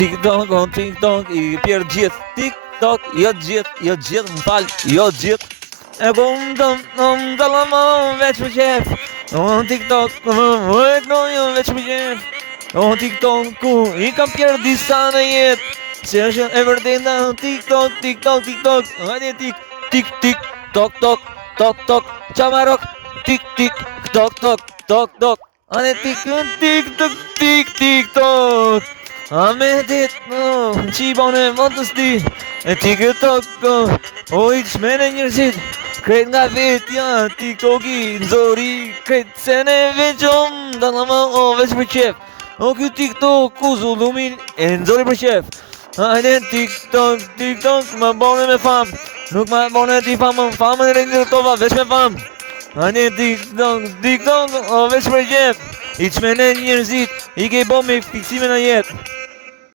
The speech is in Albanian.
TikTok, on TikTok, I pjerë gjithë. TikTok, jo gjithë, më falë, jo gjithë. E ku më dalama veç më qef. On TikTok, veç më qef. On TikTok, ku I kam pjerë disa në jetë. Se është e vërteta TikTok, hajde TikTok, qamarok, TikTok, hajde TikTok, a me ditë, qibone votës ti, e TikTok, o I të shmene njërësit, kret nga vetja, TikToki, nëzori, kret se ne veqom, dalama o veç për qef, o kjo TikTok, ku zullumin, e nëzori për qef. Hajde TikTok, më bone me fam. Nuk më bone ti famën e renditova, veç me fam. Hajde TikTok, o veç për gjep. I qmene njërzit, I ke bo me fiksime në jetë.